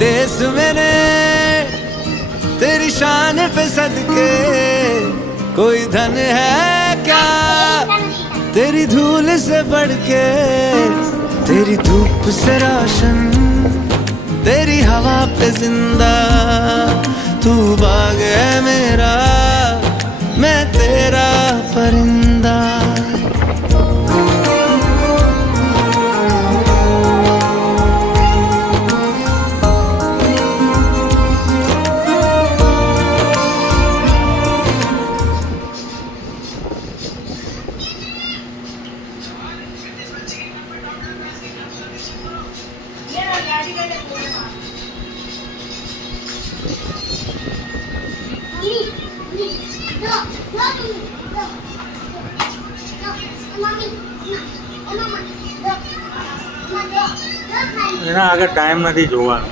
देश मेरे तेरी शान पे सदके कोई धन है क्या तेरी धूल से बढ़ के, तेरी धूप से रोशन तेरी हवा पे जिंदा, तू बाग है मेरा मैं तेरा परिंदा। એના આગળ ટાઈમ નથી જોવાનો.